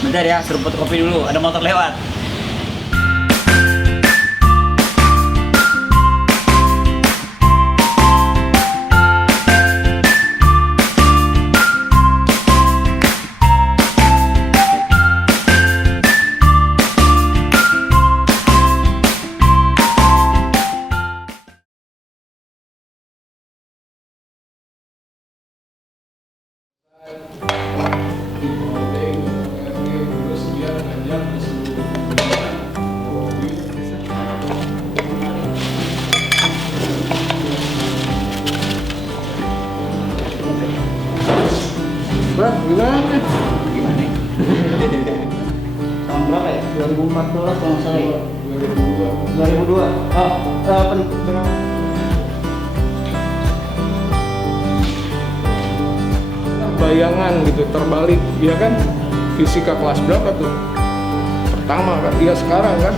Bentar ya, suruh fotokopi dulu, ada motor lewat. Bang, gimana? Gimana? Tahun berapa ya? 2014 kalau nggak salah ya. 2002. 2002. Berapa? Bayangan gitu terbalik, ya kan? Fisika kelas berapa tuh? Pertama kan, iya sekarang kan?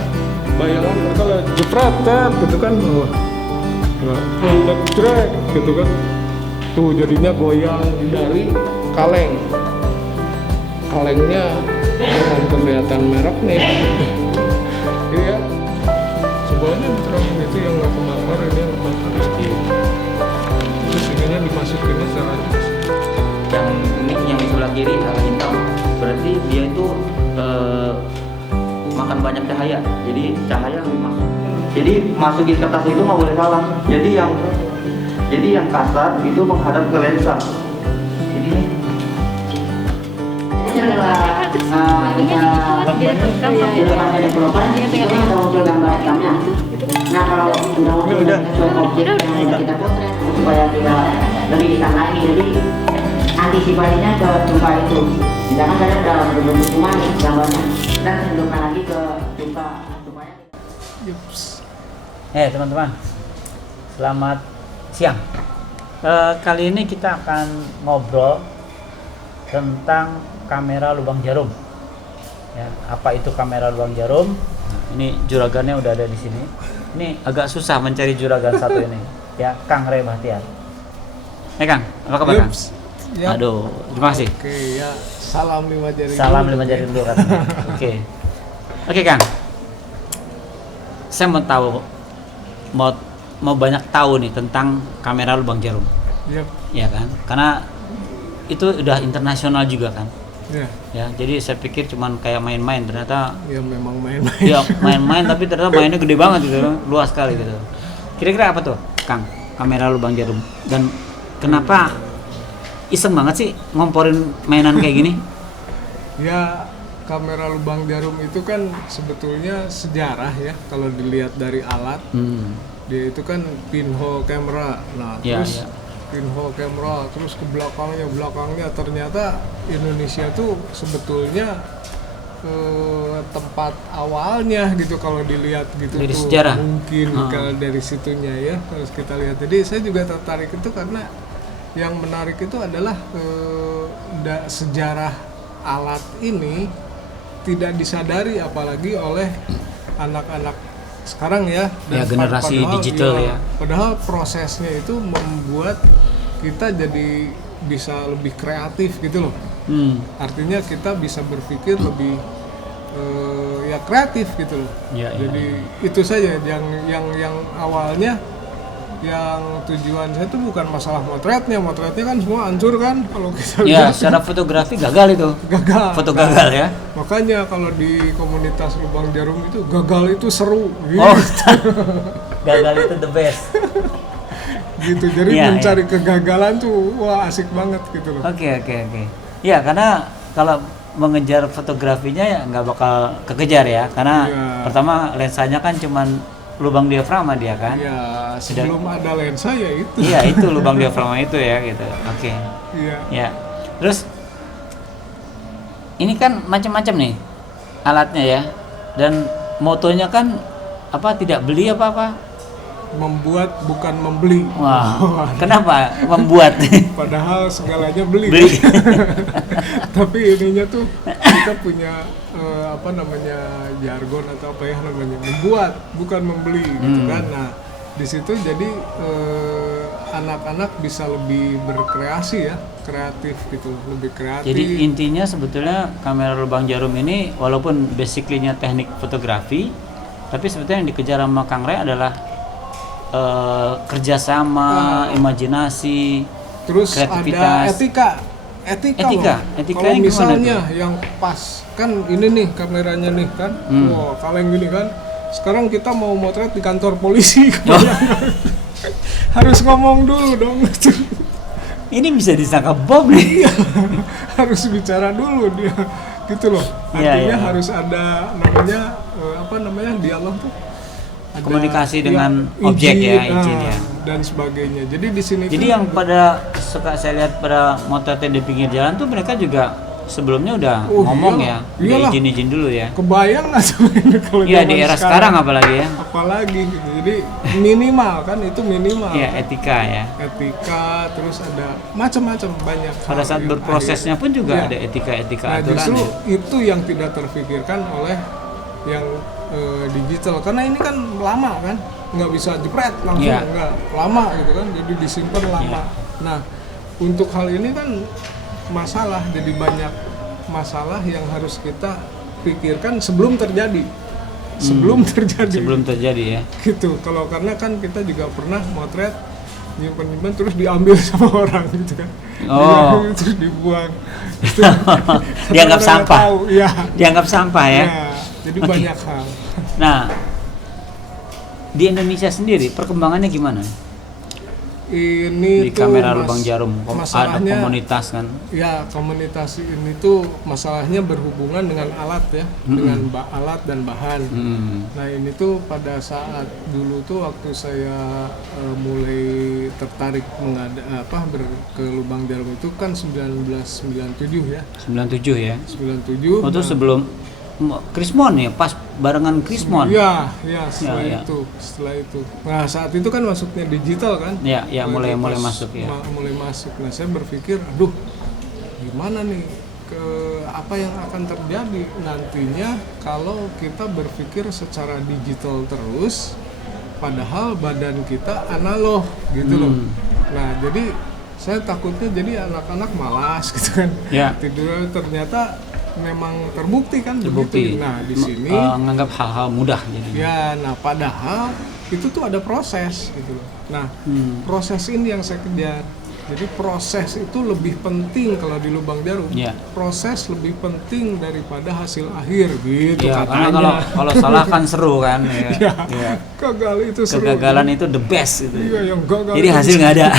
Bayangan kalau jepret kan, gitu kan? Jepret gitu kan? Tuh jadinya goyang dari kaleng. Kalengnya bukan kelihatan merek nih. Iya. Semuanya terang itu yang nggak kebakar, ini yang kebakar lagi. Terus ininya dimasukinnya secara Yang ini yang di sebelah kiri agak hitam. Berarti dia itu makan banyak cahaya. Jadi cahaya lebih masuk. Jadi masukin kertas itu nggak boleh salah. Jadi yang kasar itu menghadap ke lensa. Jadi Ini adalah kita ada developer, kita muncul gambar hitamnya. Nah kalau udah muncul sesuai objek yang kita potret supaya tidak lebih hitam lagi, jadi antisipasinya ke jumpa itu. Misalkan saya udah berbentuk cuma nih gambarnya, kita hidupkan lagi ke jumpa supaya. teman-teman, selamat siang. Kali ini kita akan ngobrol tentang kamera lubang jarum. Ya, apa itu kamera lubang jarum? Ini juragannya udah ada di sini. Ini agak susah mencari juragan satu ini. Ya, Kang Ray Bahtiar. Kang, apa kabar Kang? Ya. Aduh, terima kasih. Oke, ya salam 5 jari. Salam 5 jari dulu katanya. Oke Kang. Saya mau tahu, mau banyak tahu nih tentang kamera lubang jarum. Yap. Ya kan? Karena itu udah internasional juga kan. Ya. Ya, jadi saya pikir cuman kayak main-main, ternyata Ya memang main-main. ya main-main tapi ternyata mainnya gede banget gitu, luas sekali gitu. Kira-kira apa tuh, Kang? Kamera lubang jarum. Dan kenapa iseng banget sih ngomporin mainan kayak gini? Ya kamera lubang jarum itu kan sebetulnya sejarah ya kalau dilihat dari alat. Dia itu kan pinhole camera. Nah, Ya, terus ya. pinhole camera terus ke belakangnya ternyata Indonesia tuh sebetulnya tempat awalnya gitu kalau dilihat gitu Dari tuh sejarah? mungkin kalau dari situnya ya harus kita lihat. Jadi saya juga tertarik itu karena yang menarik itu adalah sejarah alat ini tidak disadari apalagi oleh anak-anak sekarang ya. Ya, generasi digital ya. Padahal prosesnya itu membuat kita jadi bisa lebih kreatif gitu loh. Artinya kita bisa berpikir lebih ya kreatif gitu loh. Ya, Jadi itu saja yang awalnya yang tujuan saya itu bukan masalah motretnya kan semua hancur kan kalau kita Ya, lihat. secara fotografi gagal itu. Gagal. Foto gagal ya. Makanya kalau di komunitas lubang jarum itu gagal itu seru gitu. Oh, gagal itu the best. Gitu. Jadi Iya, mencari kegagalan tuh wah asik banget gitu loh. Oke. Ya, karena kalau mengejar fotografinya ya nggak bakal kekejar ya, karena Iya. pertama lensanya kan cuman lubang diafragma dia kan. Ya sebelum ada lensa ya itu. Iya, itu lubang diafragma itu ya gitu. Oke. Iya. Ya. Terus ini kan macam-macam nih alatnya ya. Dan motonya kan apa, tidak beli apa-apa. Membuat bukan membeli. Wah. Kenapa membuat? Padahal segalanya beli. Beli. Tapi ininya tuh kita punya apa namanya jargon atau apa ya namanya, membuat bukan membeli gitu kan. Nah di situ jadi anak-anak bisa lebih berkreasi ya, kreatif gitu, lebih kreatif. Jadi intinya sebetulnya kamera lubang jarum ini walaupun basically-nya teknik fotografi, tapi sebetulnya yang dikejar sama Kang Ray adalah kerjasama, imajinasi, terus kreativitas. ada etika loh. Kalau yang misalnya gimana tuh? yang pas kan ini nih kameranya nih kan, wah kaleng gini kan. Sekarang kita mau motret di kantor polisi, harus ngomong dulu dong. Ini bisa disangka Bob nih. Harus bicara dulu dia, gitu loh. Iya, Artinya iya. harus ada namanya apa namanya dialog tuh. Ada, Komunikasi dengan objek ya, izin ya. dan sebagainya. Jadi di sini Jadi tuh, yang pada suka saya lihat pada motretnya di pinggir jalan tuh mereka juga sebelumnya udah ngomong iyalah. ya, udah Iyalah. izin dulu ya. kebayang nggak tuh ini kalau Iya di zaman era sekarang apalagi ya. apalagi gitu. Jadi minimal kan itu minimal. Iya etika ya. Etika, terus ada macam-macam banyak. Pada hal saat yang berprosesnya pun juga Iya. ada etika-etika Nah aturan justru ya. itu yang tidak terpikirkan oleh yang digital, karena ini kan lama kan, nggak bisa jepret langsung, Iya. nggak lama gitu kan, jadi disimpan lama. Nah untuk hal ini kan masalah, jadi banyak masalah yang harus kita pikirkan sebelum terjadi, sebelum Terjadi ya. gitu. Kalau karena kan kita juga pernah motret nyimpen terus diambil sama orang gitu kan, Oh. terus dibuang. Dianggap Orang sampah. tahu, ya. Dianggap sampah ya. Ya, jadi Oke. banyak hal. Nah, di Indonesia sendiri perkembangannya gimana? Ini Di tuh kamera lubang jarum ada masalahnya, komunitas kan? ya komunitas ini tuh masalahnya berhubungan dengan alat ya, dengan alat dan bahan. Nah ini tuh pada saat dulu tuh waktu saya mulai tertarik ke lubang jarum itu kan 1997 ya. 97 ya. 97. Oh, itu nah, sebelum Krismon ya, pas barengan Krismon. Iya, setelah Ya, ya. setelah itu. Nah, saat itu kan masuknya digital kan? Ya, ya mulai Pas masuk ya. Mulai masuk. Nah, saya berpikir, aduh, gimana nih apa yang akan terjadi nantinya kalau kita berpikir secara digital terus, padahal badan kita analog gitu loh. Nah, jadi saya takutnya jadi anak-anak malas gitu kan. Ya. Tidur ternyata memang terbukti kan Terbukti. begitu. Nah, di sini menganggap hal-hal mudah jadi. ya, nah padahal itu tuh ada proses gitu loh. Nah, proses ini yang saya kejar. Jadi proses itu lebih penting kalau di lubang jarum. Ya. Proses lebih penting daripada hasil akhir gitu Ya, katanya. karena kalau salah kan seru kan ya. Ya. Gagal itu seru. Kegagalan itu the best gitu. Iya, yang gagal. Jadi itu hasil nggak ada.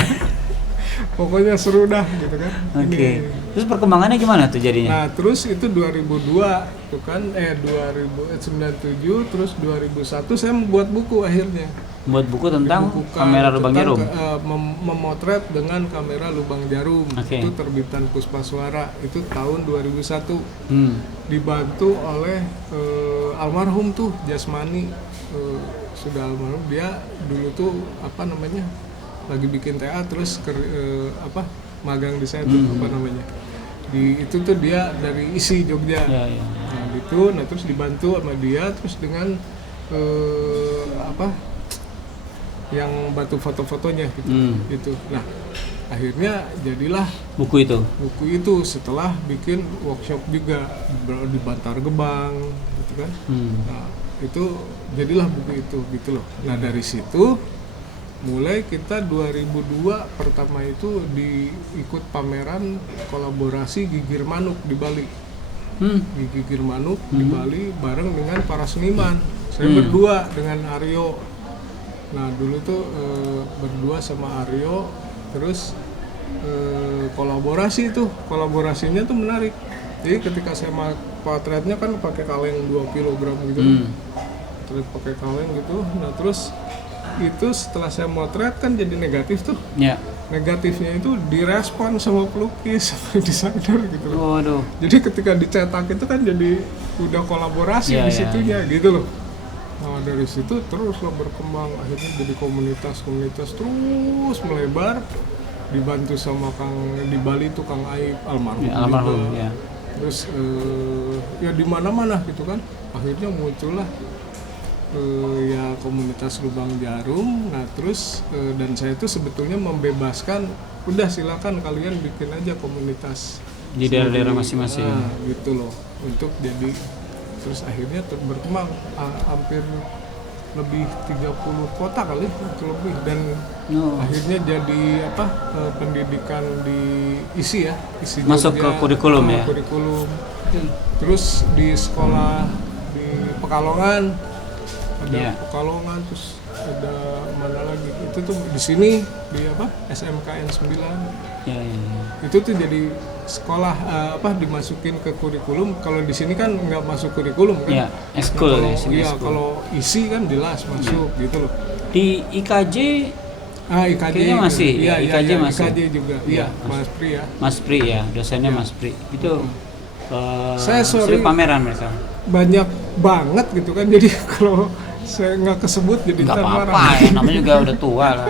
Pokoknya seru dah gitu kan. Oke. Ini. Terus perkembangannya gimana tuh jadinya? Nah, terus itu 2002 tuh kan 2097 terus 2001 saya membuat buku akhirnya. Buat buku tentang Dibukukan kamera lubang tentang jarum. memotret dengan kamera lubang jarum. Oke. Itu terbitan Puspaswara itu tahun 2001. Dibantu oleh almarhum tuh Jasmani, sudah almarhum, dia dulu tuh lagi bikin TA terus magang di saya tuh itu tuh dia dari ISI Jogja. Ya, ya. Nah gitu, terus dibantu sama dia terus dengan yang bantu foto-fotonya gitu. Gitu. Nah akhirnya jadilah Buku itu. buku itu setelah bikin workshop juga di Bantar Gebang gitu kan. Nah itu jadilah buku itu gitu loh. Nah dari situ mulai kita 2002 pertama itu ikut pameran kolaborasi Gigir Manuk di Bali. Di Gigir Manuk di Bali bareng dengan para seniman. Saya berdua dengan Aryo. Nah dulu tuh berdua sama Aryo, terus kolaborasinya tuh menarik. Jadi ketika saya potretnya kan pakai kaleng 2 kg gitu, terus pakai kaleng gitu. Nah terus itu setelah saya motret kan jadi negatif tuh. Ya. Negatifnya itu direspon sama pelukis, sama desainer gitu loh. Waduh. Jadi ketika dicetak itu kan jadi udah kolaborasi Ya, di ya, situnya gitu loh. Nah dari situ terus lah berkembang, akhirnya jadi komunitas terus melebar, dibantu sama di Bali tuh Kang Aib almarhum, Ya, almarhum juga. ya. Terus ya di mana-mana gitu kan, akhirnya muncullah ya komunitas Lubang Jarum. Nah terus dan saya itu sebetulnya membebaskan, udah silakan kalian bikin aja komunitas di daerah-daerah masing-masing. Nah, gitu loh, untuk jadi, terus akhirnya berkembang hampir lebih 30 kota kali lebih, dan akhirnya jadi pendidikan isi masuk Jogja, ke kurikulum ya. kurikulum. Terus di sekolah di Pekalongan ada Pekalongan, terus ada mana lagi itu tuh di sini di SMKN 9 Ya. itu tuh jadi sekolah dimasukin ke kurikulum. Kalau di sini kan nggak masuk kurikulum kan? Ya, ekskul ya. Iya, kalau isi kan jelas masuk gitu loh. Di IKJ IKJ kayaknya masih, iya, IKJ iya, masuk. IKJ juga, iya, Mas Pri ya. Mas Pri ya, dosennya Mas Pri. Itu Saya sering pameran mereka. banyak banget gitu kan, jadi kalau saya nggak kesebut jadi Nggak ntar apa-apa marah. ya, namanya juga udah tua lah.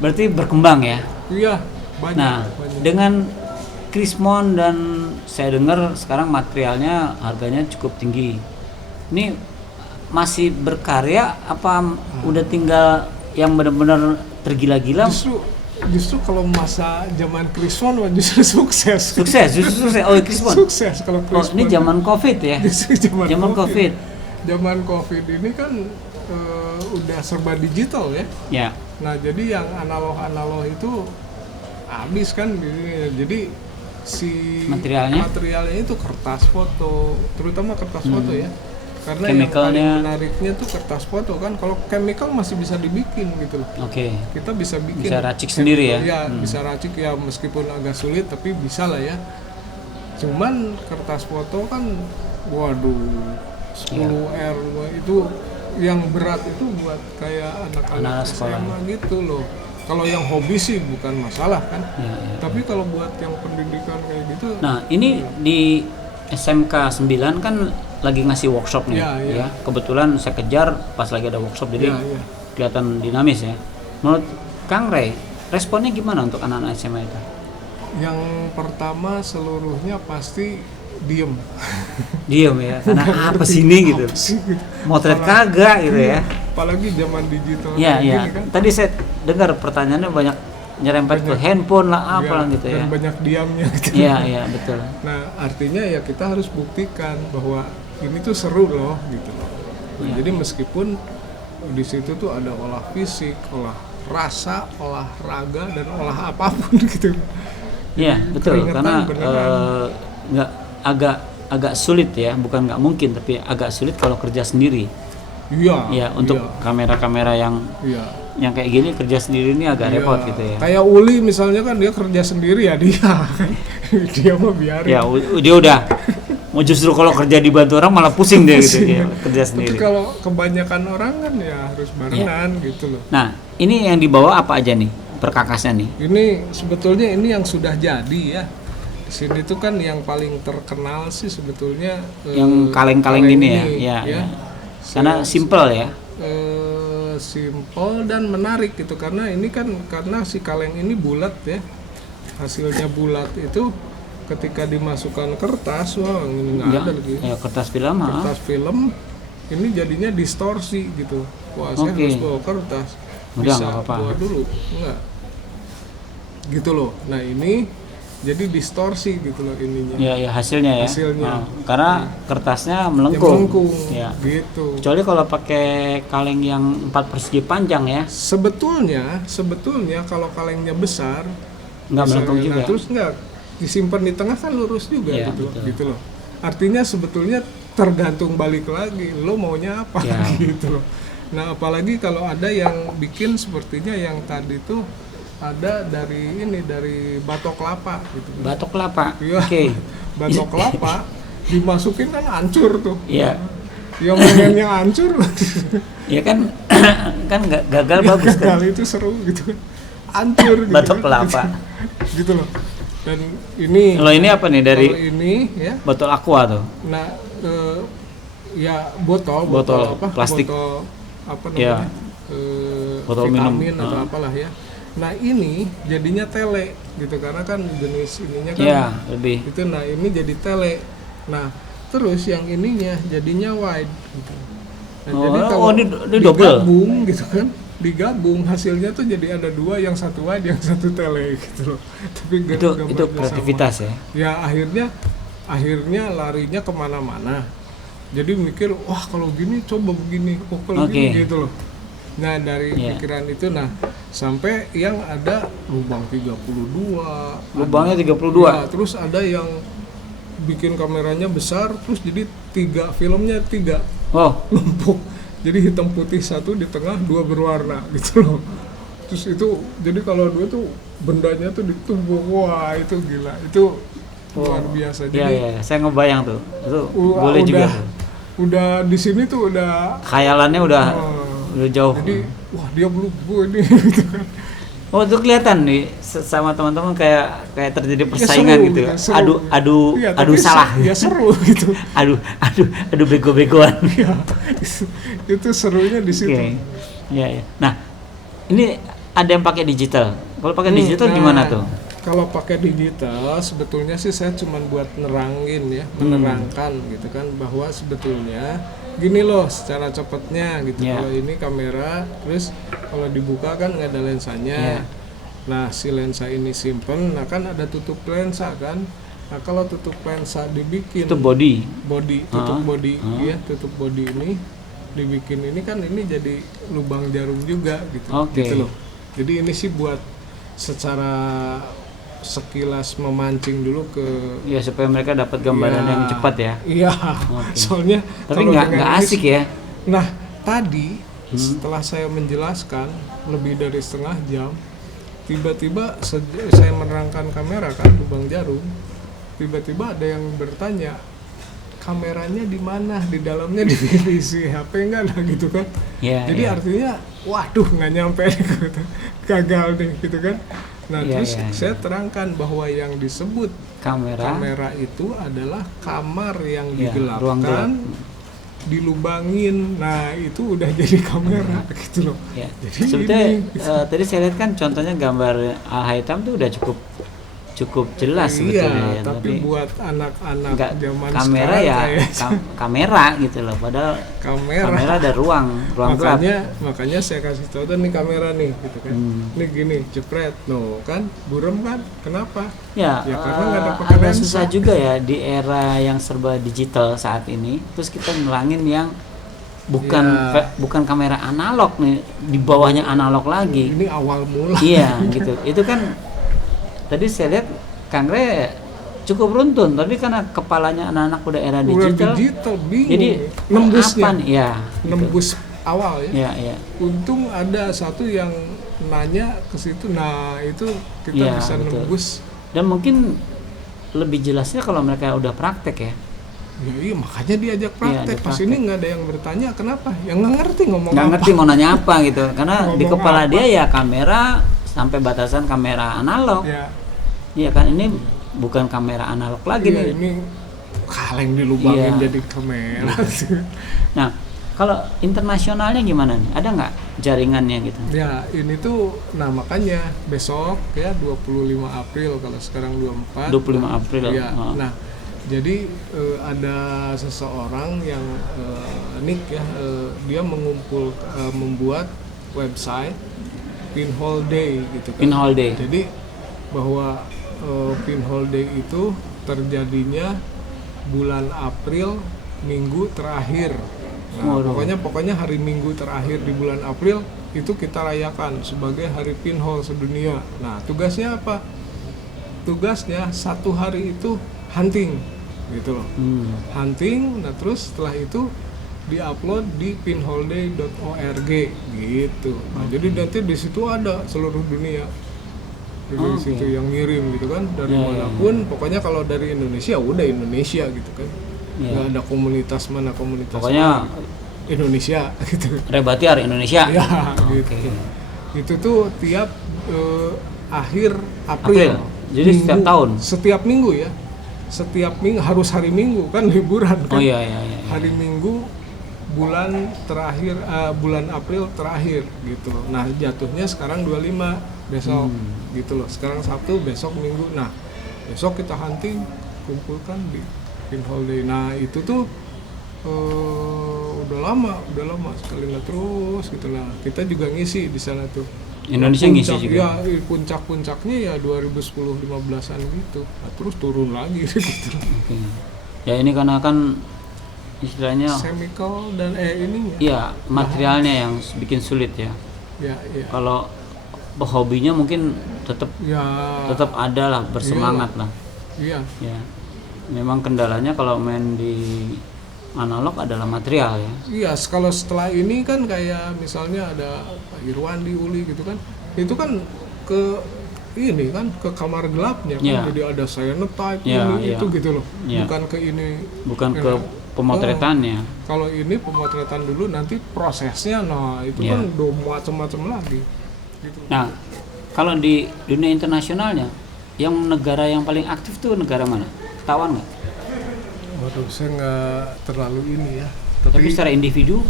Berarti berkembang ya. Iya, banyak. Nah, banyak. dengan Krismon dan saya dengar sekarang materialnya harganya cukup tinggi. Ini masih berkarya apa udah tinggal yang benar-benar tergila-gila? Justru kalau masa zaman Krismon justru sukses. Justru sukses. Oh, Krismon. Sukses kalau Oh, Krismon. ini zaman Covid ya. Justru Zaman Covid. Zaman Covid ini kan udah serba digital ya. Ya. Nah, jadi yang analog itu habis kan. Jadi si Materialnya itu kertas foto, terutama kertas foto ya. Karena Chemicalnya, yang paling menariknya tuh kertas foto kan. Kalau chemical masih bisa dibikin gitu loh. Oke. Kita bisa bikin. Bisa racik sendiri ya? Ya, bisa racik ya, meskipun agak sulit tapi bisa lah ya. Cuman kertas foto kan, waduh, 10R itu yang berat itu buat kayak anak-anak sekolah SMA gitu loh. Kalau yang hobi sih bukan masalah kan. Ya. Tapi kalau buat yang pendidikan kayak gitu. Nah, ini di SMK 9 kan lagi ngasih workshop nih, Ya. Kebetulan saya kejar pas lagi ada workshop, jadi kelihatan dinamis ya. Menurut Kang Ray, responnya gimana untuk anak-anak SMA itu? Yang pertama seluruhnya pasti diem. Diem ya, karena apa sih ini gitu? Motret kagak gitu ya. Apalagi zaman digital Iya, kayak iya. gini kan. Tadi saya dengar pertanyaannya banyak nyerempet ke handphone lah apa gitu ya. Dan banyak diamnya gitu. Iya, betul. Nah, artinya ya kita harus buktikan bahwa ini tuh seru loh gitu loh. Nah, jadi meskipun di situ tuh ada olah fisik, olah rasa, olah raga, dan olah apapun gitu. Iya, betul. Keringetan Karena beneran. nggak agak sulit ya, bukan nggak mungkin, tapi agak sulit kalau kerja sendiri. Iya. Ya, untuk iya, kamera-kamera yang kayak gini kerja sendiri ini agak repot gitu ya. Kayak Uli misalnya kan dia kerja sendiri ya dia mah biarin. Ya, dia udah mau justru kalau kerja dibantu orang malah pusing dia gitu ya, kerja Tapi sendiri. kalau kebanyakan orang kan ya harus barengan gitu loh. Nah, ini yang dibawa apa aja nih perkakasnya nih? Ini sebetulnya ini yang sudah jadi ya. Di sini tuh kan yang paling terkenal sih sebetulnya Yang kaleng-kaleng gini ya. Ya. Karena simple ya. Simple dan menarik gitu, karena ini kan karena si kaleng ini bulat ya, hasilnya bulat itu ketika dimasukkan kertas, wah ini nggak ada lagi. Ya, kertas film. Kertas film ini jadinya distorsi gitu. Wah, saya harus bawa kertas. Udah, Bisa nggak apa-apa. bawa dulu, enggak. Gitu loh. Nah ini jadi distorsi gitu loh ininya. Ya, hasilnya ya. Hasilnya. Karena kertasnya melengkung. Ya. Gitu. Kecuali kalau pakai kaleng yang 4 persegi panjang ya. Sebetulnya kalau kalengnya besar Nggak melengkung juga. Terus nggak disimpan di tengah kan lurus juga Ya, gitu loh. Artinya sebetulnya tergantung balik lagi lo maunya apa Ya. gitu loh. Nah, apalagi kalau ada yang bikin sepertinya yang tadi tuh ada dari batok kelapa gitu. Batok kelapa. Iya. Oke. Batok kelapa dimasukin kan hancur tuh. Iya. Yang pengennya hancur. Ya kan nggak gagal bagus kan. Kali itu seru gitu. Hancur gitu. Batok kelapa. Gitu loh. Dan ini Kalau ini apa nih dari kalau ini ya. botol aqua tuh? Nah, ya botol plastik. botol apa namanya? Ya. Botol vitamin minum. atau apalah ya. Nah, ini jadinya tele gitu karena kan jenis ininya kan Ya, lebih. itu. Nah, ini jadi tele. Nah, terus yang ininya jadinya wide gitu. Nah, Oh, jadi oh, ini double. digabung gitu kan, digabung hasilnya tuh jadi ada dua, yang satu wide yang satu tele gitu loh. Tapi Itu gambarnya kreativitas ya. sama. Ya akhirnya larinya kemana-mana. Jadi mikir, wah kalau gini coba begini, oh kalau Oke. gini gitu loh. Nah dari Iya. pikiran itu, nah sampai yang ada lubang 32. Lubangnya ada- 32. Ya, terus ada yang bikin kameranya besar, terus jadi filmnya 3 Oh, numpuk. Jadi hitam putih satu, di tengah 2 berwarna gitu loh. Terus itu, jadi kalau 2 tuh bendanya tuh ditumbuk, wah itu gila, itu luar biasa. iya Jadi iya, saya ngebayang tuh. Itu wah, boleh juga tuh. udah di sini tuh udah Khayalannya udah jauh. jadi wah dia belum gue ini gitu kan. Oh, itu kelihatan nih sama teman-teman kayak terjadi Ya, persaingan seru gitu. seru. Iya, Adu tapi salah. ya seru gitu. Adu bego-begoan. Ya, itu serunya di situ. Oke. Iya, iya. Nah, ini ada yang pakai digital. Kalau pakai digital Nah, gimana tuh? Kalau pakai digital sebetulnya sih saya cuma buat nerangin ya, menerangkan gitu kan, bahwa sebetulnya gini loh secara cepatnya gitu. Yeah. Kalau ini kamera, terus kalau dibuka kan nggak ada lensanya. Yeah. Nah si lensa ini simpen, nah kan ada tutup lensa kan. Nah kalau tutup lensa dibikin Itu body. tutup Ah, body, ah. ya tutup body ini dibikin ini kan, ini jadi lubang jarum juga gitu, Oke. gitu loh. Jadi ini sih buat secara sekilas memancing dulu ke Ya supaya mereka dapat gambaran ya, yang cepat ya. Iya. Oke. Soalnya Tapi kalau nggak dengan asik ini- ya. Nah tadi setelah saya menjelaskan lebih dari setengah jam, tiba-tiba saya menerangkan kamera kan, lubang jarum, tiba-tiba ada yang bertanya, kameranya di mana, di dalamnya diisi HP nggak ada gitu kan. Ya, Jadi ya. artinya waduh nggak nyampe nih, gitu. Gagal nih gitu kan. Nah Iya, terus iya, iya. saya terangkan bahwa yang disebut kamera. kamera itu adalah kamar yang Ya, ruang gelap. digelapkan, dilubangin. Nah itu udah jadi kamera gitu loh. Ya. Jadi Sebetulnya ini- tadi saya lihat kan contohnya gambar Al-Haytham tuh udah cukup jelas sebetulnya Iya, ya. tapi buat anak-anak nggak zaman kamera sekarang ya kayak kamera gitu loh. Padahal kamera ada ruang gelap. makanya saya kasih tahu tuh nih kamera nih gitu kan. Ini gini, jepret, no kan, burem kan, kenapa? Ya, Ya, karena nggak ada pakai agak lensa. susah juga ya di era yang serba digital saat ini. Terus kita ngelangin yang bukan Ya. bukan kamera analog nih, di bawahnya analog lagi. Ini awal mula. Iya, gitu. Itu kan tadi saya lihat Kang Re cukup runtun, tapi karena kepalanya anak-anak udah era Udah digital, digital, bingung. jadi nembusnya, apa nih? Ya, gitu. nembus awal ya. Ya, ya. Untung ada satu yang nanya ke situ, nah itu kita Iya, bisa betul. nembus. Dan mungkin lebih jelasnya kalau mereka udah praktek ya. Ya iya, makanya diajak Iya, praktek. ada Pas praktek. ini nggak ada yang bertanya kenapa, yang nggak ngerti ngomong Nggak apa. ngerti mau nanya apa gitu, karena di Ngomong kepala apa. dia ya kamera sampai batasan kamera analog. Ya, Iya kan, ini bukan kamera analog lagi iya, nih. ini kaleng dilubangin Iya. jadi kamera. Nah, kalau internasionalnya gimana nih? Ada nggak jaringannya gitu? Ya ini tuh, nah makanya besok ya 25 April, kalau sekarang 24. 25 April. Ya, Oh. nah jadi ada seseorang yang Nick ya, dia membuat website Pinhole Day gitu kan. Pinhole Day. Jadi bahwa Pinhole Day itu terjadinya bulan April minggu terakhir. Nah, Waduh. pokoknya hari Minggu terakhir di bulan April itu kita rayakan sebagai hari pinhole sedunia. Nah, tugasnya apa? Tugasnya satu hari itu hunting, gitu loh. Hunting, nah terus setelah itu diupload di pinholeday.org gitu. Nah, jadi nanti di situ ada seluruh dunia. Jadi di Oke. situ yang ngirim gitu kan, dari Ya, ya, manapun. Pokoknya kalau dari Indonesia udah Indonesia gitu kan. Ya. Nggak ada komunitas mana komunitas Pokoknya mana. Indonesia gitu. Rebatiar Indonesia. Ya, Oke. gitu. Itu tuh tiap akhir April. Jadi setiap tahun? Setiap minggu ya. Setiap minggu, harus hari Minggu kan, liburan kan. Oh iya, iya, iya. Hari Minggu bulan terakhir, bulan April terakhir gitu loh. Nah jatuhnya sekarang 25 besok gitu loh. Sekarang Sabtu, besok Minggu. Nah besok kita hunting, kumpulkan di pinhole day. Nah itu tuh udah lama sekali lah terus gitu. Nah kita juga ngisi di sana tuh. Indonesia ngisi juga. Ya puncak-puncaknya ya 2010-15an gitu. Nah, terus turun lagi gitu. Oke. Ya ini karena kan istilahnya Chemical dan ininya. iya materialnya yang bikin sulit ya. Ya. Kalau hobinya mungkin tetap ada lah, bersemangat lah. Iya. Ya. Memang kendalanya kalau main di analog adalah material ya. Iya, kalau setelah ini kan kayak misalnya ada Pak Irwandi, Uli gitu kan, itu kan ke ini kan ke kamar gelapnya kan, Yeah. jadi ada cyanotype Yeah, ini yeah. itu gitu loh, Yeah. bukan ke ini, Bukan ke pemotretannya. Kalau ini pemotretan dulu, nanti prosesnya, nah itu Yeah. kan udah macam-macam lagi. Gitu. Nah, kalau di dunia internasionalnya, yang negara yang paling aktif tuh negara mana? Tawan nggak? Waduh, saya nggak terlalu ini ya. Tapi secara individu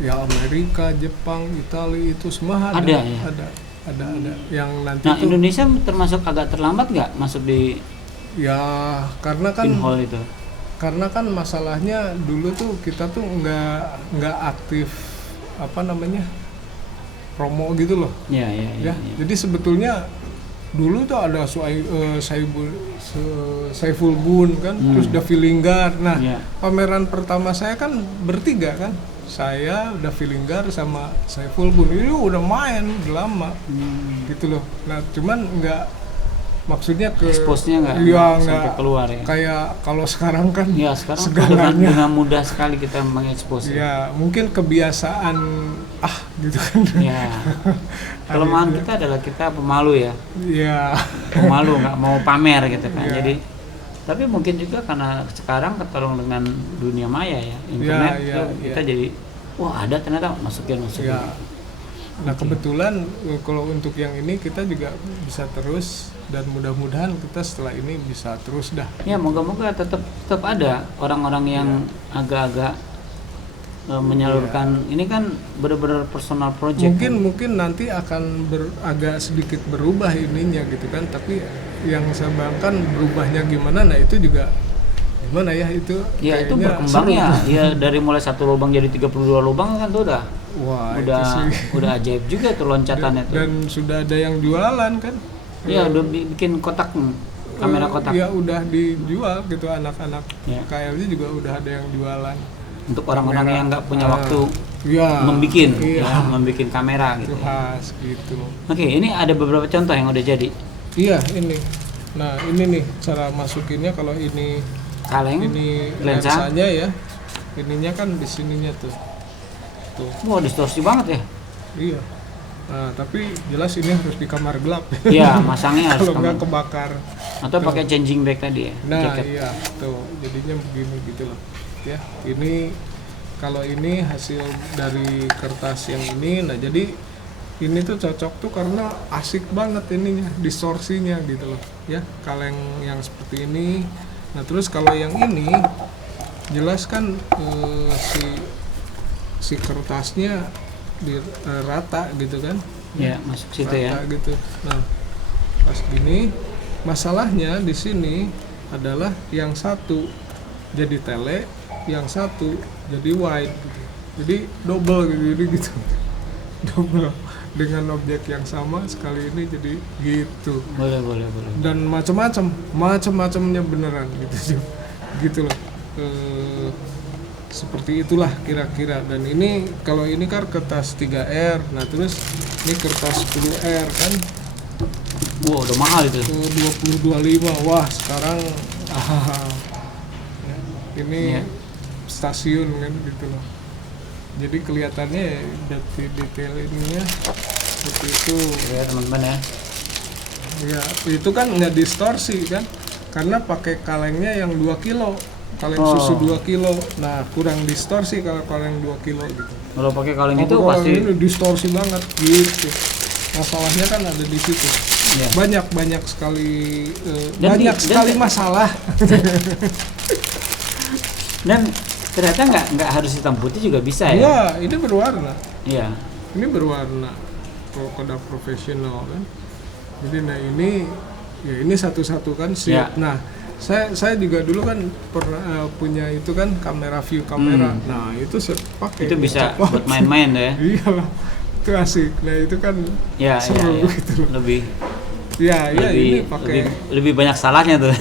Ya Amerika, Jepang, Italia itu semua ada. Ada, ya? Ada. Yang nanti Nah, tuh, Indonesia termasuk agak terlambat nggak masuk di ya karena kan pinhole itu? karena kan masalahnya dulu tuh kita tuh nggak aktif apa namanya promo gitu loh Ya. Jadi sebetulnya dulu tuh ada Saiful Gun kan, terus Davi Linggar. Nah, Ya. pameran pertama saya kan bertiga kan, saya, Davi Linggar sama Saiful Gun. Ini udah main udah lama gitu loh. Nah cuman nggak, maksudnya ke Expose-nya nggak sampai nggak keluar ya? kayak kalau sekarang kan Ya sekarang segalanya. dengan mudah sekali kita mengekspos. Ya mungkin kebiasaan gitu kan. Ya. Kelemahan kita adalah kita pemalu ya. Ya Pemalu, nggak mau pamer gitu kan. Ya. Jadi tapi mungkin juga karena sekarang ketolong dengan dunia maya ya, internet, Ya, kita jadi wah ada ternyata masukin. ya. Nah kebetulan kalau untuk yang ini kita juga bisa terus, dan mudah-mudahan kita setelah ini bisa terus dah. Ya moga-moga tetap ada orang-orang yang agak-agak menyalurkan. Ini kan benar-benar personal project. Mungkin nanti akan agak sedikit berubah ininya gitu kan, tapi yang saya bayangkan berubahnya gimana, nah itu juga gimana ya itu. Ya itu kayaknya berkembang seru. ya dari mulai 1 lubang jadi 32 lubang kan tuh udah Wah, itu sih. udah ajaib juga tuh loncatannya tuh. Dan sudah ada yang jualan kan. Iya udah bikin kotak kamera kotak. Ya udah dijual gitu, anak-anak Ya. KLJ juga udah ada yang jualan. Untuk orang-orang Kamera. yang nggak punya waktu Ya, membikin iya. membikin kamera Itu gitu. khas gitu. Oke, ini ada beberapa contoh yang udah jadi. Iya ini. Nah ini nih cara masukinnya, kalau ini Kaleng, ini lensa. lensanya ya, ininya kan di sininya tuh. Wah, distorsi banget ya. Iya. Nah tapi jelas ini harus di kamar gelap. Iya, masangnya harus Kalau nggak kamar. kebakar. Atau pakai changing bag tadi ya, Nah jaket. iya tuh, jadinya begini gitu loh. Ya ini kalau ini hasil dari kertas yang ini. Nah jadi ini tuh cocok tuh karena asik banget ininya, distorsinya gitu loh ya, kaleng yang seperti ini. Nah terus kalau yang ini jelas kan si kertasnya rata gitu kan Ya, masuk situ ya. rata gitu. Nah pas gini, masalahnya di sini adalah yang satu jadi tele, yang satu jadi wide gitu. Jadi double gitu double dengan objek yang sama sekali ini, jadi gitu. Boleh. Dan macam-macamnya beneran gitu loh. Seperti itulah kira-kira. Dan ini kalau ini kan kertas 3R, nah terus ini kertas 10R kan. Wow, udah mahal itu. 20-25, wah sekarang ini Iya. stasiun kan gitu loh. Jadi kelihatannya detail ininya seperti itu. Ya teman-teman ya. Ya itu kan nggak distorsi kan, karena pakai kalengnya yang 2 kilo, kaleng susu 2 kilo. Nah kurang distorsi kalau kaleng 2 kilo gitu. Kalau pakai kaleng itu Kalau pasti ini distorsi banget gitu. Masalahnya kan ada di situ. ya. Banyak sekali Dan banyak di- sekali dan- masalah. Dan ternyata nggak harus hitam putih juga bisa ya. Ya ini berwarna. Iya. Ini berwarna produk profesional kan. Jadi nah ini ya ini satu-satu kan Ya. Nah Saya juga dulu kan pernah punya itu kan view kamera. Nah, itu saya pakai. Itu bisa cepat. buat main-main ya. Iyalah. Itu asik. Nah, itu kan Ya, seru ya. gitu. Lebih Ya, ini pakai lebih banyak salahnya tuh.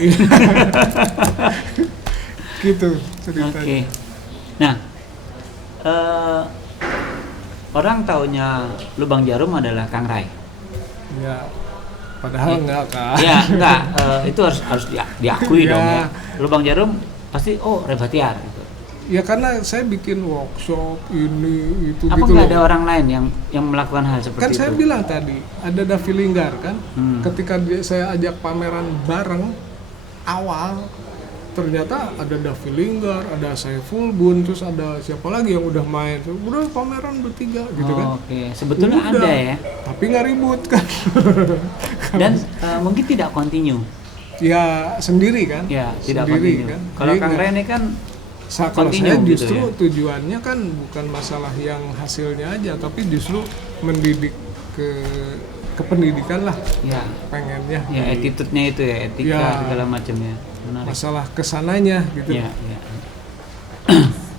gitu ceritanya. Oke. Nah, orang taunya Lubang Jarum adalah Kang Ray. Ya, padahal enggak kan. Ya, enggak. Itu harus diakui Ya. dong ya. Lubang Jarum pasti Ray Bhatiar gitu. Ya karena saya bikin workshop ini itu Apa gitu nggak loh. ada orang lain yang melakukan hal seperti Kan itu? saya bilang tadi ada Davi Linggar kan. Ketika saya ajak pameran bareng awal, ternyata ada Davi Linggar, ada Saiful Bun, terus ada siapa lagi yang udah main, udah pameran bertiga gitu kan. Oke, sebetulnya Udah, ada ya. tapi nggak ribut kan. Dan mungkin tidak continue. Ya sendiri kan. Ya, tidak Sendiri continue. kan. Kalau Jadi Kang nggak- Ray ini kan Kalau continue saya gitu justru ya. tujuannya kan bukan masalah yang hasilnya aja, tapi justru mendidik ke pendidikan lah ya, pengennya. ya attitude-nya itu ya, etika Ya. segala macamnya. Menarik. Masalah kesananya gitu. Ya, ya.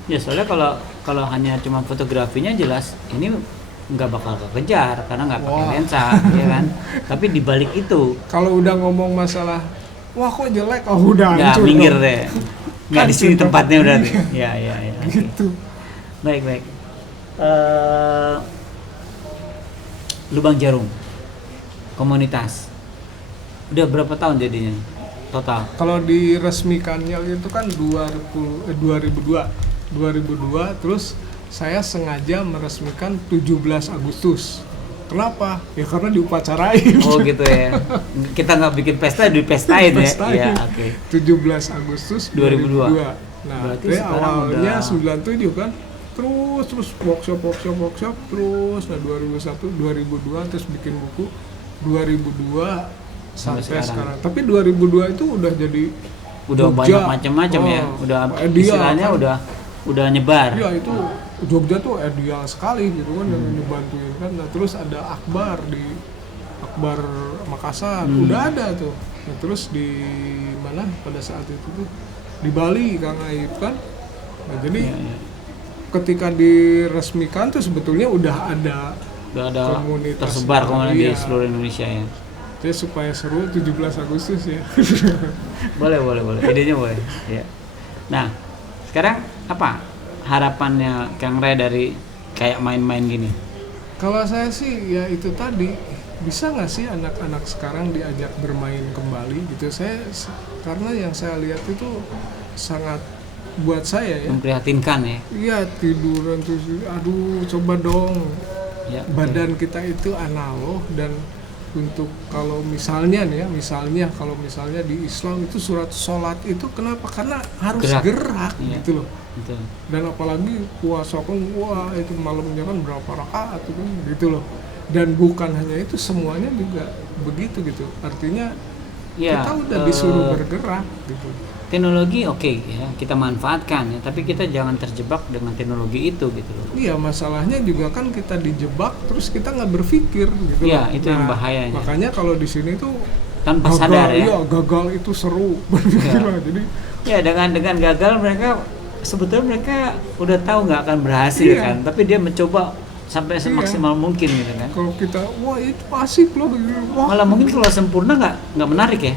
Ya soalnya kalau hanya cuma fotografinya jelas ini nggak bakal kekejar karena nggak pakai Wah. lensa, ya kan. Tapi dibalik itu Kalau udah ngomong masalah, wah kok jelek, oh udah nggak hancur minggir dong. deh. Nggak di sini Hancur dong. tempatnya berarti. Ya, ya, ya. Oke. Gitu. Baik, baik. Lubang Jarum komunitas udah berapa tahun jadinya total? Kalau diresmikannya itu kan 2002 terus saya sengaja meresmikan 17 Agustus. Kenapa? Ya karena diupacarain. Oh gitu ya. Kita nggak bikin pesta, dipestain ya. Pestain. Iya, oke. 17 Agustus 2002. 2002. Nah, Berarti itu sekarang awalnya udah 97 kan. Terus workshop terus. Nah, 2002 terus bikin buku 2002 Sampai sampai sekarang. sekarang. Tapi 2002 itu udah jadi udah Jogja. banyak macam-macam ya. Oh, Udah Edia istilahnya kan. udah nyebar. Iya itu Jogja tuh ideal sekali gitu kan yang dibantuin kan. Nah, terus ada Akbar di Akbar Makassar udah ada tuh. Nah, terus di mana pada saat itu tuh di Bali Kang Aib kan. Nah, jadi Iya, iya. ketika diresmikan tuh sebetulnya udah ada Udah ada komunitas. tersebar kemana di Iya. seluruh Indonesia ya. Jadi supaya seru 17 Agustus ya. Boleh. Idenya boleh. Ya. Nah, sekarang apa harapannya Kang Ray dari kayak main-main gini? Kalau saya sih ya itu tadi, bisa nggak sih anak-anak sekarang diajak bermain kembali gitu. Karena yang saya lihat itu sangat buat saya ya. Memprihatinkan ya. Iya tiduran terus, aduh coba dong. Ya, oke. Badan kita itu analog dan untuk kalau misalnya nih ya, kalau misalnya di Islam itu surat sholat itu kenapa? Karena harus gerak Iya. gitu loh. Betul. Dan apalagi puasa kan wah itu malamnya kan berapa rakaat itu kan gitu loh. Dan bukan hanya itu, semuanya juga begitu gitu. Artinya Ya, kita udah disuruh bergerak gitu. teknologi oke ya, kita manfaatkan ya, tapi kita jangan terjebak dengan teknologi itu gitu loh. Iya, masalahnya juga kan kita dijebak terus kita nggak berpikir gitu Iya, loh. itu yang bahayanya. Makanya kalau di sini tuh Tanpa gagal, sadar ya. iya, gagal itu seru. Jadi Ya dengan gagal mereka sebetulnya mereka udah tahu nggak akan berhasil Iya. kan, tapi dia mencoba sampai Iya. semaksimal mungkin gitu kan. kalau kita wah itu asik loh gitu. Wah, Malah mungkin kalau sempurna nggak menarik ya.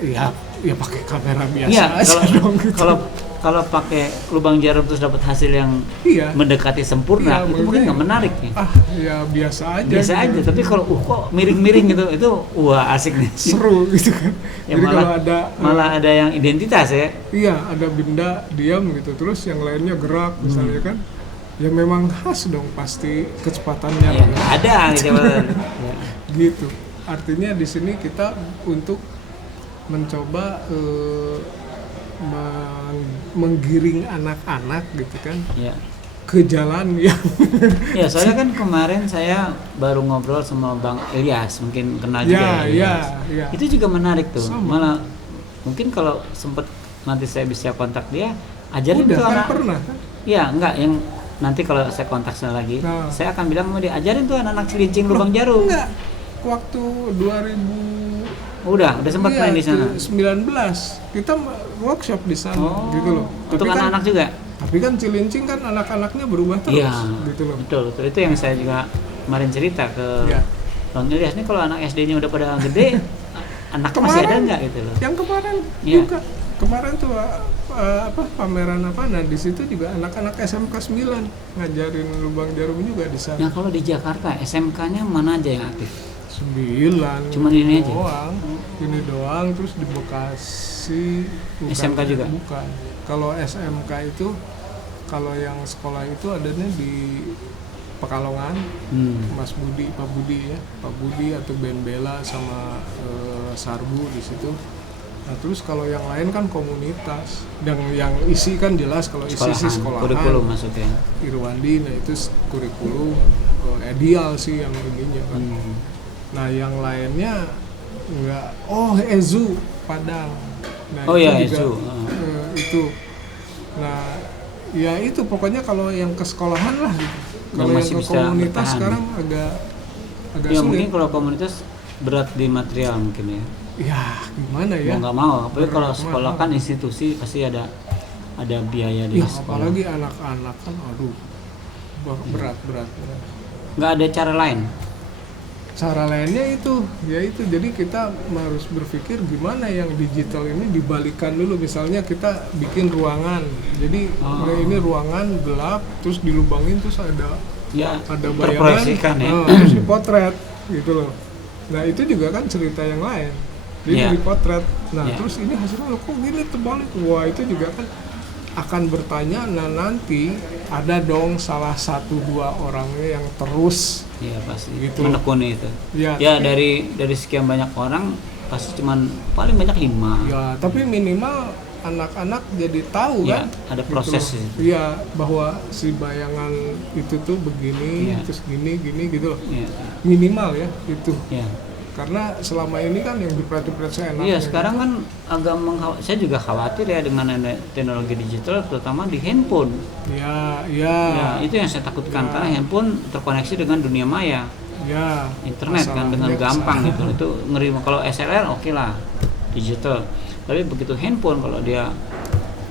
ya ya pakai kamera biasa Iya, aja dong gitu. kalau pakai lubang jarum terus dapat hasil yang iya. mendekati sempurna, Iya, itu mungkin nggak menarik ya. Ya biasa aja. Biasa gitu. aja, tapi kalau kok miring-miring gitu, itu wah asik nih. Seru gitu kan. Ya, Jadi malah- kalau ada Malah ada yang identitas ya. iya, ada benda diam gitu, terus yang lainnya gerak misalnya kan. Ya memang khas dong pasti kecepatannya Ya, nggak ada gitu. Ya. gitu. Artinya di sini kita untuk mencoba menggiring anak-anak gitu kan Ya. ke jalan yang Ya, soalnya kan kemarin saya baru ngobrol sama Bang Ilyas, mungkin kenal juga ya, ya. Ilyas. ya. Itu juga menarik tuh. Sama. Malah mungkin kalau sempet nanti saya bisa kontak dia, ajarin Udah tuh kan anak. pernah kan? Ya, enggak yang nanti kalau saya kontak saya lagi, Nah. saya akan bilang sama dia, ajarin tuh anak-anak cilincing lubang jarum. Enggak. Waktu 2000 Udah sempat main di sana. 19 kita workshop di sana gitu loh. Untuk Tapi kan- anak-anak juga. Tapi kan Cilincing kan anak-anaknya berubah terus Iya, gitu loh. betul. Itu yang saya juga kemarin cerita ke Iya. Bang Ilyas nih, kalau anak SD-nya udah pada gede, anak masih ada nggak gitu loh? Yang kemarin Iya. juga kemarin tuh pameran apa? Nah di situ juga anak-anak SMK 9 ngajarin lubang jarum juga di sana. Nah kalau di Jakarta SMK-nya mana aja yang aktif? 9. Cuman ini aja? Doang. Ini doang, terus di Bekasi. SMK juga? Bukan. Kalau SMK itu, kalau yang sekolah itu adanya di Pekalongan, Mas Budi, Pak Budi ya, Pak Budi atau Ben Bella sama Sarbu di situ. Nah terus kalau yang lain kan komunitas, dan yang isi kan jelas kalau isi sih sekolahan. Kurikulum maksudnya. Irwandi, nah itu kurikulum ideal sih yang ininya kan. Nah yang lainnya enggak. Ezu Padang. Nah, Iya itu Ezu. Itu. Nah ya itu pokoknya kalau yang ke sekolahan lah gitu. Kalau yang masih ke bisa komunitas bertahan. sekarang agak Ya sulit. mungkin kalau komunitas berat di material mungkin ya. Ya gimana ya? Mau nggak mau, apalagi Berat, kalau sekolah kan mahal. institusi pasti ada biaya di Ya, sekolah. apalagi anak-anak kan aduh berat. Nggak ada cara lain. Cara lainnya itu yaitu jadi kita harus berpikir gimana yang digital ini dibalikan dulu. Misalnya kita bikin ruangan, jadi ini ruangan gelap terus dilubangin terus ada bayangan, terproyeksikan ya. terus dipotret gitu loh. Nah itu juga kan cerita yang lain, jadi dipotret. Nah terus ini hasilnya kok gini terbalik, wah itu juga kan akan bertanya. Nah nanti ada dong salah 1-2 orangnya yang terus Pasti gitu. menekuni itu. Ya, dari sekian banyak orang pasti cuman paling banyak 5. Ya, tapi minimal anak-anak jadi tahu Ya, kan. ada proses gitu. itu. Iya, bahwa si bayangan itu tuh begini, terus gini gitu loh. Ya. Minimal ya itu. Ya. Karena selama ini kan yang dipret-pret saya enak. Iya, sekarang kan agak saya juga khawatir ya dengan ada teknologi digital terutama di handphone. Ya, Itu yang saya takutkan karena handphone terkoneksi dengan dunia maya. Ya. Internet kan dengan gampang gitu. Itu ngeri. Kalau SLR oke lah, digital. Tapi begitu handphone kalau dia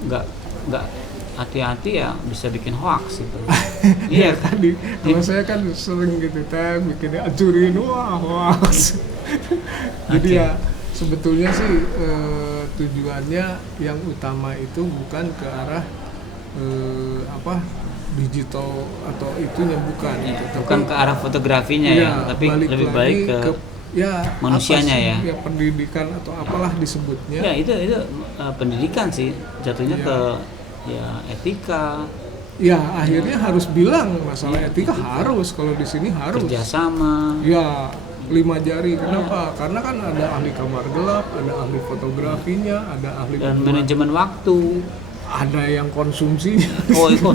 nggak hati-hati ya bisa bikin hoax gitu. Iya tadi kalau saya kan sering gitu bikin acurin hoax. Jadi ya sebetulnya sih tujuannya yang utama itu bukan ke arah digital atau itunya bukan gitu. Bukan ke arah fotografinya ya, tapi lebih baik ke manusianya ya. Pendidikan atau apalah disebutnya. Ya itu pendidikan sih jatuhnya ke etika. Ya akhirnya harus bilang masalah etika harus, kalau di sini harus kerjasama. Ya 5 jari. Kenapa? Karena kan ada ahli kamar gelap, ada ahli fotografinya, ada ahli dan manajemen waktu, ada yang konsumsinya. Itu.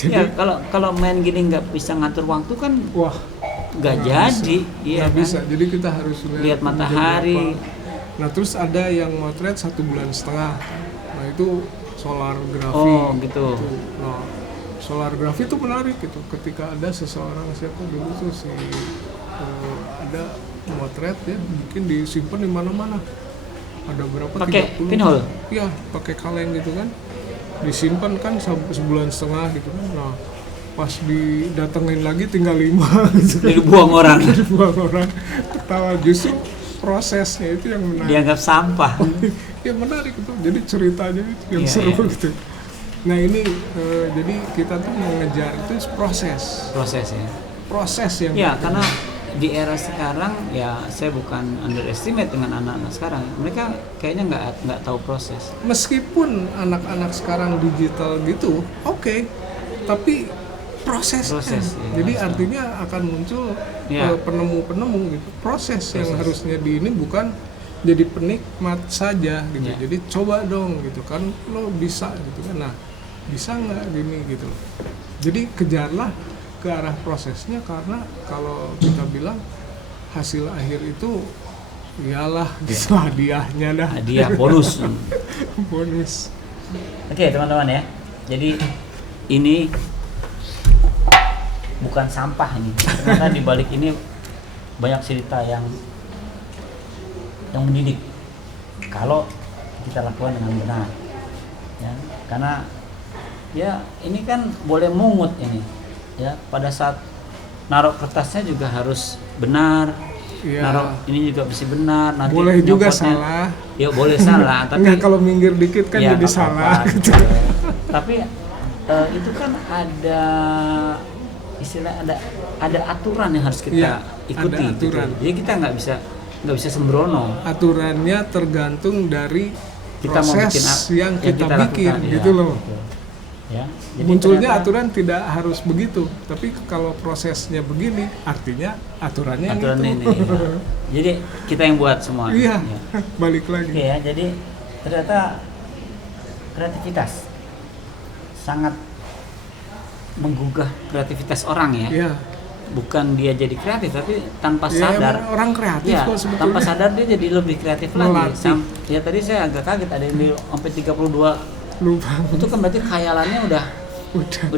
Jadi, ya kalau main gini nggak bisa ngatur waktu kan wah nggak jadi. Iya nggak kan? bisa. Jadi kita harus lihat matahari. Nah terus ada yang motret 1,5 bulan. Nah itu solar grafi. Gitu. Nah solar grafi itu menarik gitu. Ketika ada seseorang, siapa dulu tuh ada motret ya, mungkin disimpan di mana-mana. Ada berapa? Pakai 30. pinhole? Iya, pakai kaleng gitu kan. Disimpan kan 1,5 bulan gitu kan. Nah pas didatengin lagi tinggal 5 gitu. Jadi buang orang. Ketawa, justru prosesnya itu yang menarik. Dianggap sampah. Ya menarik itu, jadi ceritanya itu yang seru gitu. Nah ini jadi kita tuh mengejar itu proses yang karena di era sekarang ya saya bukan underestimate dengan anak-anak sekarang, mereka kayaknya nggak tahu proses. Meskipun anak-anak sekarang digital gitu, oke, tapi prosesnya. Jadi artinya akan muncul penemu-penemu gitu. Proses yang harusnya di ini bukan jadi penikmat saja gitu. Jadi coba dong gitu kan, lo bisa gitu kan. Nah bisa nggak gini gitu. Jadi kejarlah ke arah prosesnya, karena kalau kita bilang hasil akhir itu iyalah gitu hadiahnya dah. Hadiah bonus. Bonus. Oke teman-teman ya. Jadi ini bukan sampah ini, karena di balik ini banyak cerita yang yang mendidik kalau kita lakukan dengan benar, ya. Karena ya ini kan boleh mungut ini, ya. Pada saat naruh kertasnya juga harus benar, naruh ini juga mesti benar. Nanti boleh juga nyopotnya, salah. ya boleh salah, tapi Enggak, kalau minggir dikit kan ya, jadi nggak salah apa-apa, gitu. Tapi itu kan ada istilah, ada aturan yang harus kita Iya, ikuti ada gitu. aturan. Jadi kita nggak bisa sembrono. Aturannya tergantung dari Kita mau proses bikin yang kita bikin lakukan, gitu ya, loh. gitu. Ya, jadi Munculnya ternyata aturan tidak harus begitu, tapi kalau prosesnya begini, artinya aturannya yang aturan itu. ini. Ya. Jadi kita yang buat semua. Iya, Ya. balik lagi. Oke ya, jadi ternyata kreativitas sangat menggugah kreativitas orang ya. Iya. Bukan dia jadi kreatif, tapi tanpa Ya, sadar. emang orang kreatif Ya, kok sebetulnya. tanpa sadar dia jadi lebih kreatif lagi. Melatih. Ya tadi saya agak kaget ada yang sampai 32. Lupa. Itu kan berarti khayalannya udah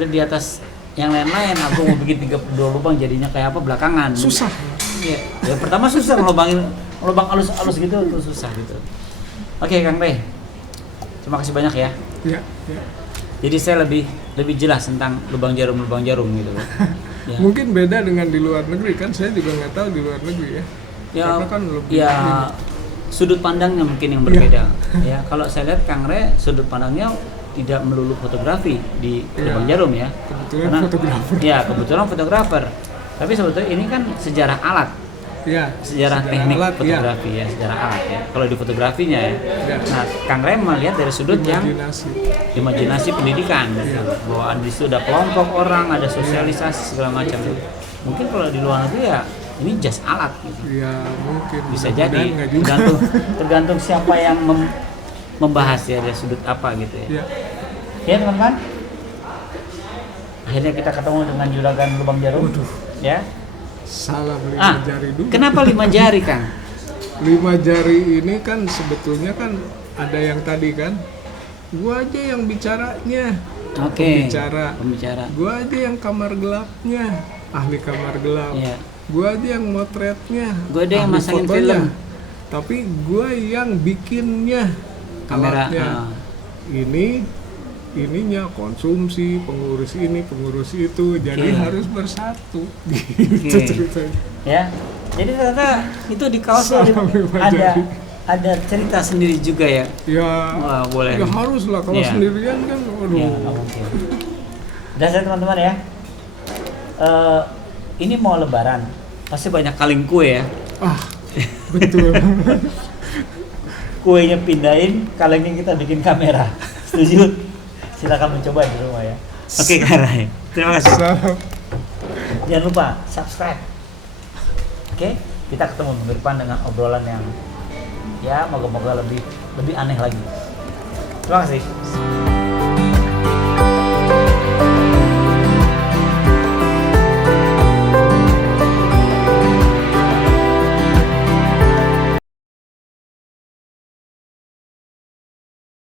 di atas yang lain-lain. Aku mau bikin 32 lubang jadinya kayak apa belakangan. Susah. Iya. Ya pertama susah ngelubang halus-halus gitu itu susah gitu. Oke, Kang Rey. Terima kasih banyak ya. Ya, ya. Jadi saya lebih jelas tentang lubang jarum gitu loh. Ya. Mungkin beda dengan di luar negeri kan, saya juga nggak tahu di luar negeri ya. Ya, Karena kan lebih ya sudut pandangnya mungkin yang berbeda. Ya, kalau saya lihat Kang Rey sudut pandangnya tidak melulu fotografi di lubang jarum ya. Kebetulan fotografer. Ya, kebetulan fotografer. Tapi sebetulnya ini kan sejarah alat, Ya, sejarah teknik alat, fotografi ya, sejarah alat ya. Kalau di fotografinya ya. Ya. Nah, Kang Rey melihat dari sudut yang Imajinasi. imajinasi pendidikan gitu. Bahwa di situ ada kelompok orang, ada sosialisasi segala macam. Mungkin kalau di luar negeri ya ini just alat gitu. Ya, mungkin. Bisa Mudah-mudahan jadi nggak juga. tergantung siapa yang membahas ya dari sudut apa gitu ya. Ya. Ya teman-teman, akhirnya kita ketemu dengan juragan lubang jarum. Ya. Salah 5 jari dulu. Kenapa 5 jari Kang? 5 jari ini kan sebetulnya kan ada yang tadi kan, gua aja yang bicaranya. Oke. Pembicara. Gua aja yang kamar gelapnya, ahli kamar gelap. Iya. Gua aja yang motretnya, Gua ada yang ahli masangin fotonya. film. Tapi gua yang bikinnya, Kamera. alatnya. Ininya konsumsi, pengurus ini, pengurus itu, jadi Oke. harus bersatu. Gitu Oke. ceritanya. Ya. Jadi ternyata itu di kaos Salah 5 jari. ada cerita sendiri juga ya. Ya, Wah, boleh. ya harus lah kalau Iya. sendirian kan, waduh. Ya, nggak mungkin. Dan saya teman-teman ya, ini mau lebaran, pasti banyak kaleng kue ya. Ah, betul. Kuenya pindahin, kalengnya kita bikin kamera. Setuju? Silakan mencoba di rumah ya. Oke, Kang Rey. Terima kasih. Salam. Jangan lupa subscribe. Oke, kita ketemu minggu depan dengan obrolan yang ya moga-moga lebih aneh lagi. Terima kasih.